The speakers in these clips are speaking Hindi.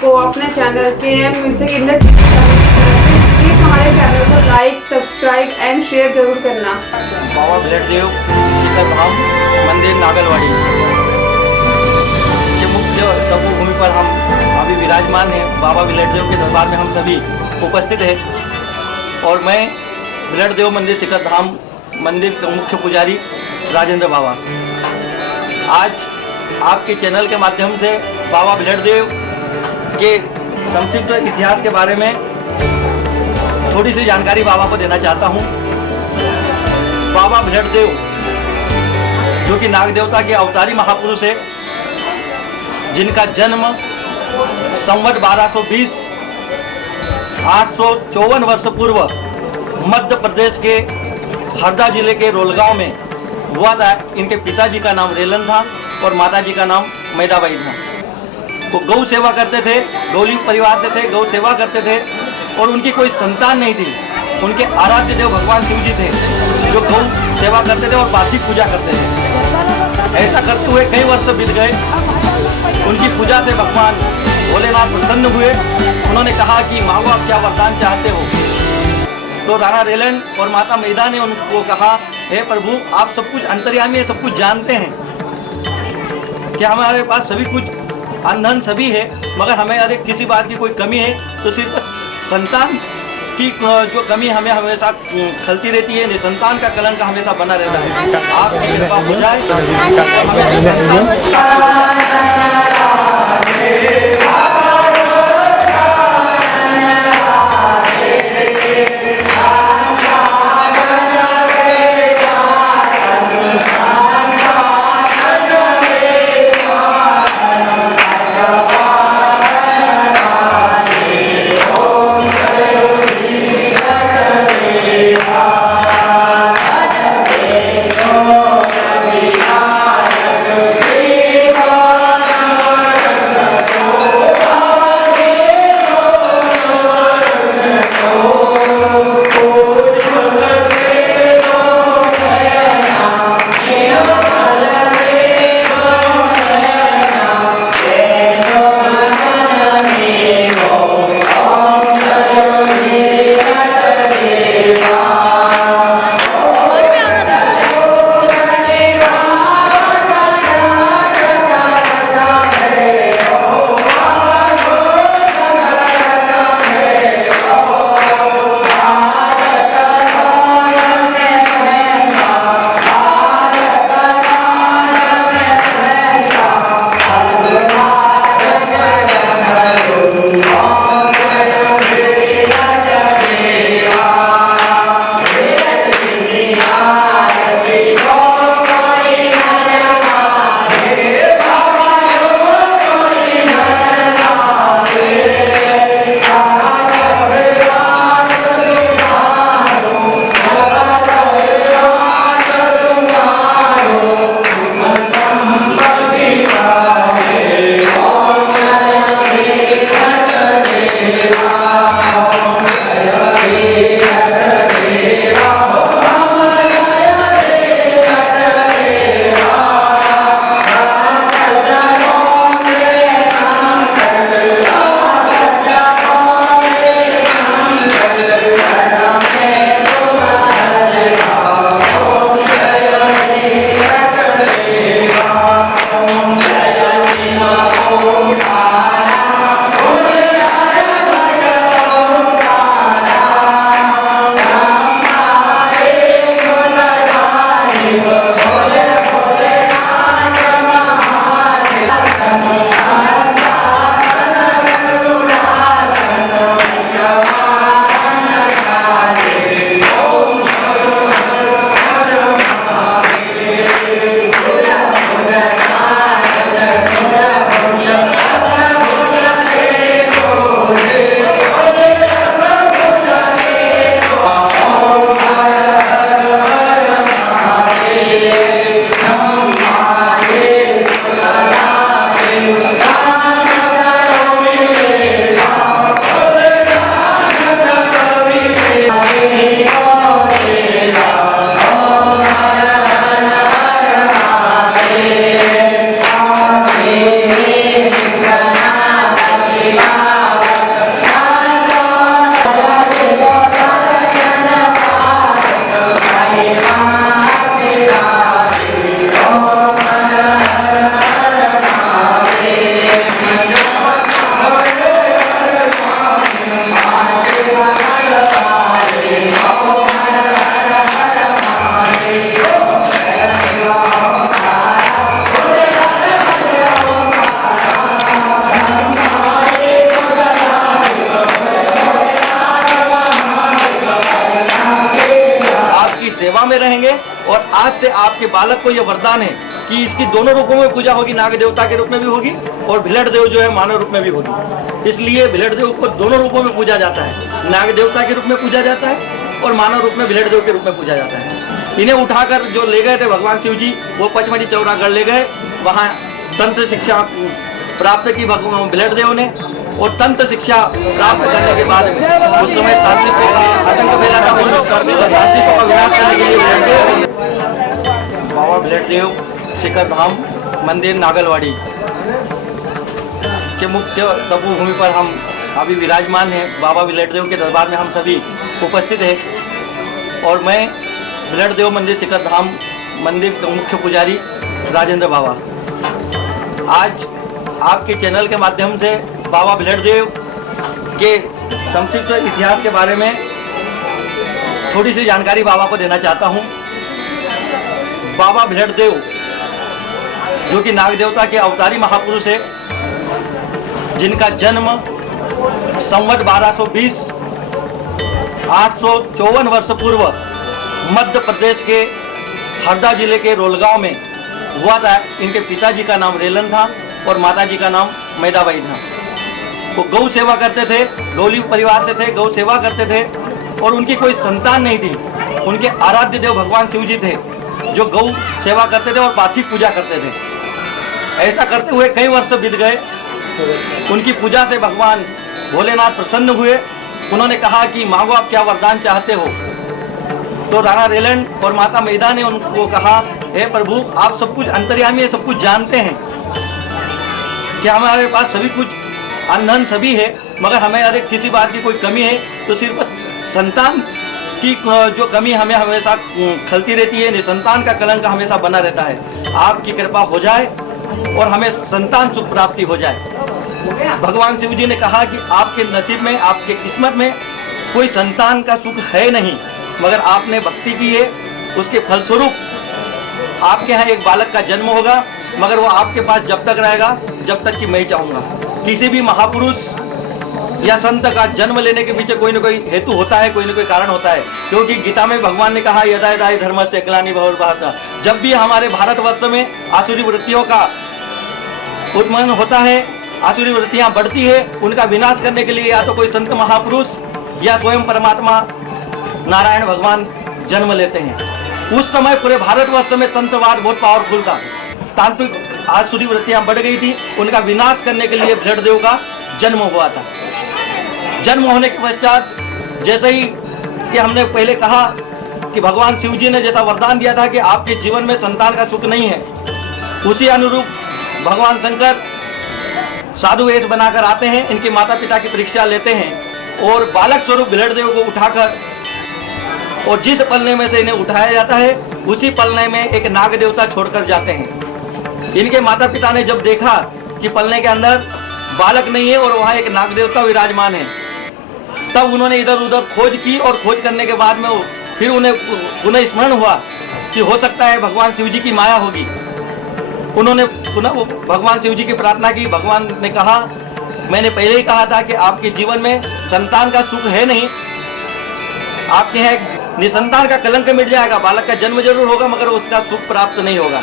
को अपने channel KM music India TV channel की तरफ से प्लीज़ हमारे चैनल को लाइक, सब्सक्राइब एंड शेयर जरूर करना। बाबा भिलटदेव शिखर धाम मंदिर नागलवाड़ी के मुख्य तपोभूमि पर हम अभी विराजमान हैं। बाबा भिलटदेव के दरबार में हम सभी उपस्थित हैं और मैं भिलटदेव मंदिर शिखर धाम मंदिर के मुख्य पुजारी राजेंद्र बाबा। आज आपके चैनल के माध्यम से बाबा भिलटदेव के संक्षिप्त इतिहास के बारे में थोड़ी सी जानकारी बाबा को देना चाहता हूँ। बाबा भिलटदेव जो कि नाग देवता के अवतारी महापुरुष है, जिनका जन्म संवत 1220 854 वर्ष पूर्व मध्य प्रदेश के हरदा जिले के रोलगांव में हुआ था। इनके पिताजी का नाम रेलन था और माताजी का नाम मैदाबाई था। वो गौ सेवा करते थे, गौली परिवार से थे, गौ सेवा करते थे और उनकी कोई संतान नहीं थी। उनके आराध्य देव भगवान शिव जी थे जो गौ सेवा करते थे और वार्षिक पूजा करते थे। ऐसा करते हुए कई वर्ष बीत गए। उनकी पूजा से भगवान भोलेनाथ प्रसन्न हुए। उन्होंने कहा कि मांगो आप क्या वरदान चाहते हो। तो राणा रेलन और माता मैदा ने उनको कहा, हे प्रभु, आप सब कुछ अंतर्यामी, सब कुछ जानते हैं कि हमारे पास सभी कुछ अनधन सभी है, मगर हमें अरे किसी बात की कोई कमी है तो सिर्फ संतान की जो कमी हमें हमेशा खलती रहती है। निसंतान का कलंक हमेशा बना रहता है। आप कृपा हो जाए और आज से आपके बालक को यह वरदान है कि इसकी दोनों रूपों में पूजा होगी, नाग देवता के रूप में भी होगी और भिलट देव जो है मानव रूप में भी होगी। इसलिए भिलट देव को दोनों रूपों में पूजा जाता है, नाग देवता के रूप में पूजा जाता है और मानव रूप में भिलट देव के रूप में पूजा जाता है। इन्हें उठाकर जो ले गए थे भगवान शिव जी, वो पचमढ़ी चौरागढ़ ले गए, वहाँ तंत्र शिक्षा प्राप्त की भगवान भिलट देव ने। और तंत्र शिक्षा प्राप्त करने के बाद उस समय तांत्रिकों का आतंक फैला था, तांत्रिकों का विनाश करने के लिए भिलट देव, बाबा भिलट देव शिखर धाम मंदिर नागलवाड़ी के मुख्य तपोभूमि पर हम अभी विराजमान हैं। बाबा भिलट देव के दरबार में हम सभी उपस्थित हैं और मैं भिलट देव मंदिर शिखर धाम मंदिर का मुख्य पुजारी राजेंद्र बाबा। आज आपके चैनल के माध्यम से बाबा भिलट देव के संक्षिप्त इतिहास के बारे में थोड़ी सी जानकारी बाबा को देना चाहता हूँ। बाबा भिलट देव जो कि नाग देवता के अवतारी महापुरुष है, जिनका जन्म संवत 1220 854 वर्ष पूर्व मध्य प्रदेश के हरदा जिले के रोलगांव में हुआ था। इनके पिताजी का नाम रेलन था और माताजी का नाम मैदाबाई था। वो गौ सेवा करते थे, गौली परिवार से थे, गौ सेवा करते थे और उनकी कोई संतान नहीं थी। उनके आराध्य देव भगवान शिव जी थे जो गौ सेवा करते थे और पार्थिव पूजा करते थे। ऐसा करते हुए कई वर्ष बीत गए। उनकी पूजा से भगवान भोलेनाथ प्रसन्न हुए। उन्होंने कहा कि मांगो आप क्या वरदान चाहते हो। तो राणा रेलन और माता मैदा ने उनको कहा, हे प्रभु आप सब कुछ अंतर्यामी है, सब कुछ जानते हैं कि हमारे पास सभी कुछ अन्न सभी है, मगर हमें अरे किसी बात की कोई कमी है तो सिर्फ संतान की जो कमी हमें हमेशा खलती रहती है, संतान का कलंक हमेशा बना रहता है। आपकी कृपा हो जाए और हमें संतान सुख प्राप्ति हो जाए। भगवान शिव जी ने कहा कि आपके नसीब में, आपके किस्मत में कोई संतान का सुख है नहीं, मगर आपने भक्ति की है, उसके फलस्वरूप आपके यहाँ एक बालक का जन्म होगा, मगर वो आपके पास जब तक रहेगा जब तक कि मैं चाहूँगा। किसी भी महापुरुष या संत का जन्म लेने के पीछे कोई न कोई हेतु होता है, कोई न कोई कारण होता है। क्योंकि गीता में भगवान ने कहा, यदा यदा हि धर्मस्य ग्लानि भवेत्। जब भी हमारे भारतवर्ष में आसुरी वृत्तियों का उत्पन्न होता है, आसुरी वृत्तियाँ बढ़ती है, उनका विनाश करने के लिए या तो कोई संत महापुरुष या स्वयं परमात्मा नारायण भगवान जन्म लेते हैं। उस समय पूरे भारतवर्ष में तंत्रवाद बहुत पावरफुल था, तांत्रिक आसुरी वृत्तियाँ बढ़ गई थी। उनका विनाश करने के लिए भिलट देव का जन्म हुआ था। जन्म होने के पश्चात जैसे ही कि हमने पहले कहा कि भगवान शिव जी ने जैसा वरदान दिया था कि आपके जीवन में संतान का सुख नहीं है, उसी अनुरूप भगवान शंकर साधु वेश बनाकर आते हैं, इनके माता पिता की परीक्षा लेते हैं और बालक स्वरूप भिलट देव को उठाकर और जिस पलने में से इन्हें उठाया जाता है उसी पलने में एक नाग देवता छोड़कर जाते हैं। इनके माता पिता ने जब देखा कि पलने के अंदर बालक नहीं है और वहाँ एक नाग देवता विराजमान है, तब उन्होंने इधर उधर खोज की और खोज करने के बाद में फिर उन्हें पुनः स्मरण हुआ कि हो सकता है भगवान शिव जी की माया होगी। उन्होंने पुनः भगवान शिव जी की प्रार्थना की। भगवान ने कहा, मैंने पहले ही कहा था कि आपके जीवन में संतान का सुख है नहीं, आपके यहाँ निसंतान का कलंक मिट जाएगा, बालक का जन्म जरूर होगा मगर उसका सुख प्राप्त नहीं होगा।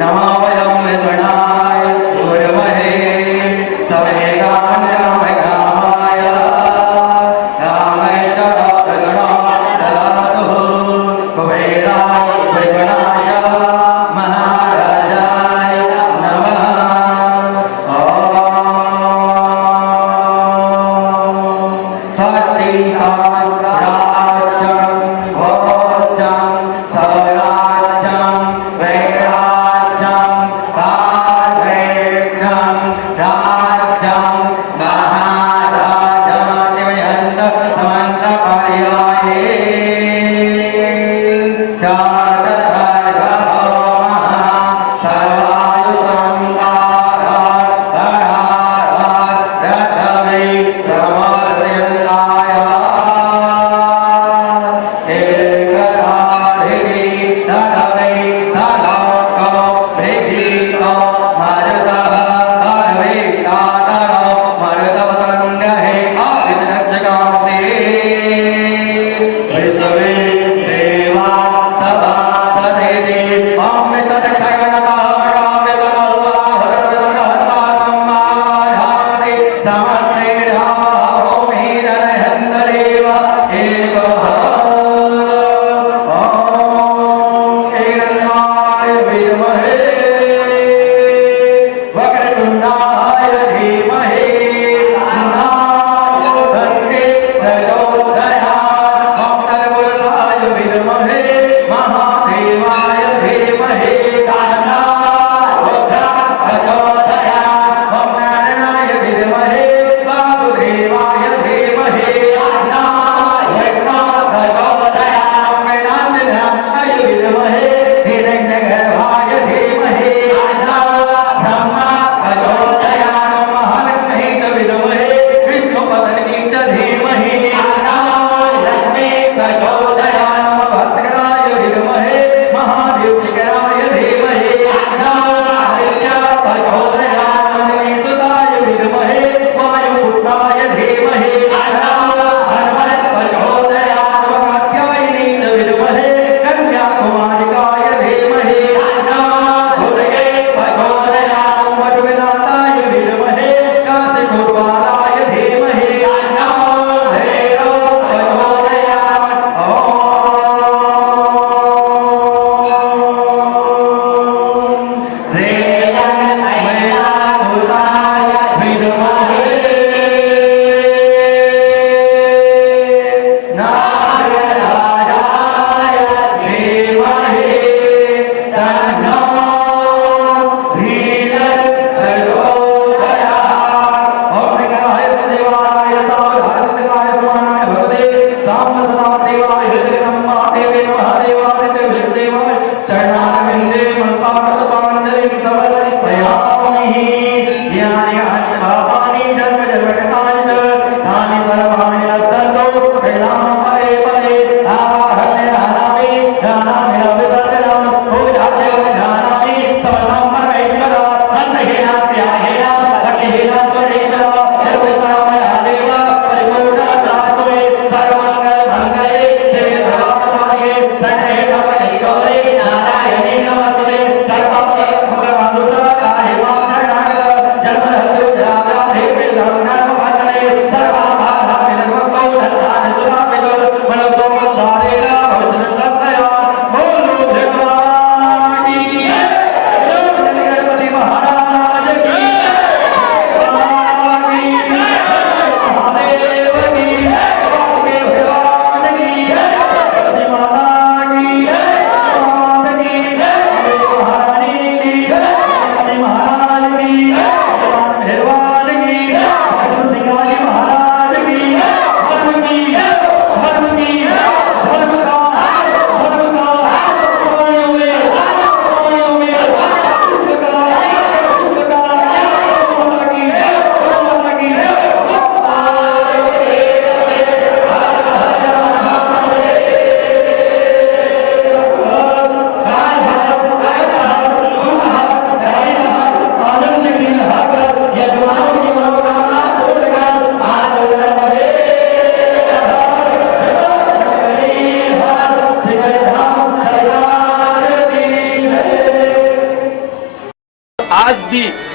नमो वयं विद्मनाय गुरवहे समेतान्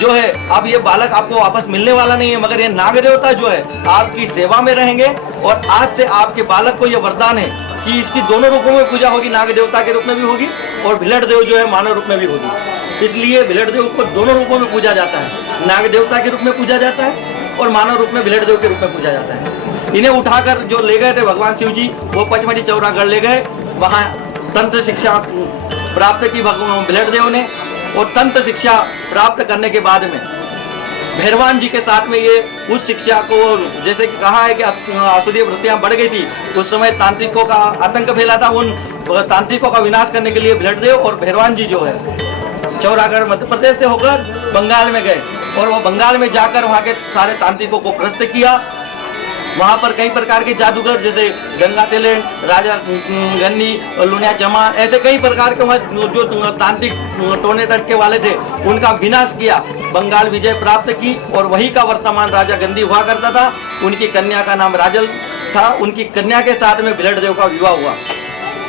जो है अब ये बालक आपको वापस मिलने वाला नहीं है, मगर ये नाग देवता जो है आपकी सेवा में रहेंगे। और आज से आपके बालक को ये वरदान है कि इसकी दोनों रूपों में पूजा होगी, नाग देवता के रूप में भी होगी और भिलट देव जो है मानव रूप में भी होगी। इसलिए भिलट देव को दोनों रूपों में पूजा जाता है, नाग देवता के रूप में पूजा जाता है और मानव रूप में भिलट देव के रूप में पूजा जाता है। इन्हें उठाकर जो ले गए थे भगवान शिव जी, वो पचमढ़ी चौरागढ़ ले गए, वहाँ तंत्र शिक्षा प्राप्त की भगवान भिलट देव ने। और तंत्र शिक्षा प्राप्त करने के बाद में भैरवान जी के साथ में ये उस शिक्षा को, जैसे कि कहा है कि आसुरी वृत्तियां बढ़ गई थी, उस समय तांत्रिकों का आतंक फैला था, उन तांत्रिकों का विनाश करने के लिए भिलट देव और भैरवान जी जो है चौरागढ़ मध्य प्रदेश से होकर बंगाल में गए और वो बंगाल में जाकर वहाँ के सारे तांत्रिकों को परास्त किया। वहाँ पर कई प्रकार के जादूगर जैसे गंगा तेलेंड, राजा गन्नी, लुनिया चमान, ऐसे कई प्रकार के वहाँ जो तांत्रिक टोने टटके वाले थे उनका विनाश किया, बंगाल विजय प्राप्त की। और वही का वर्तमान राजा गंदी हुआ करता था, उनकी कन्या का नाम राजल था। उनकी कन्या के साथ में भिलट देव का विवाह हुआ।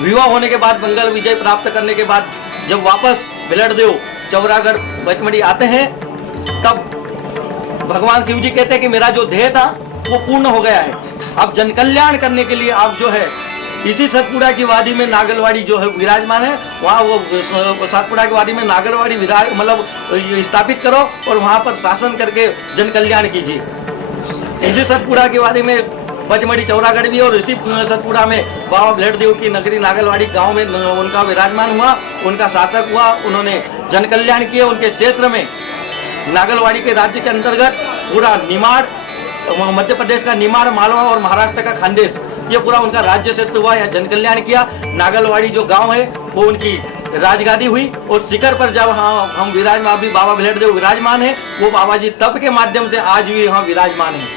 विवाह होने के बाद बंगाल विजय प्राप्त करने के बाद जब वापस भिलट देव चौरागढ़ पचमढ़ी आते हैं, तब भगवान शिव जी कहते हैं कि मेरा जो ध्येय था वो पूर्ण हो गया है। अब जन कल्याण करने के लिए आप जो है इसी सतपुड़ा की वादी में नागलवाड़ी जो है विराजमान है, वहाँ वो सतपुड़ा की वादी में नागलवाड़ी मतलब स्थापित करो और वहाँ पर शासन करके जन कल्याण कीजिए। इसी सतपुड़ा की वादी में पचमढ़ी चौरागढ़ भी और इसी सतपुड़ा में बाबा भिलट देव की नगरी नागलवाड़ी गांव में उनका विराजमान हुआ, उनका शासक हुआ, उन्होंने जन कल्याण किए। उनके क्षेत्र में नागलवाड़ी के राज्य के अंतर्गत पूरा निमाड़, मध्य प्रदेश का निमाड़, मालवा और महाराष्ट्र का खानदेश, ये पूरा उनका राज्य क्षेत्र हुआ, या जन कल्याण किया। नागलवाड़ी जो गांव है वो उनकी राजगादी हुई और शिखर पर जब हम विराजमान, अभी बाबा भिलट देव विराजमान है, वो बाबा जी तप के माध्यम से आज भी यहाँ विराजमान है।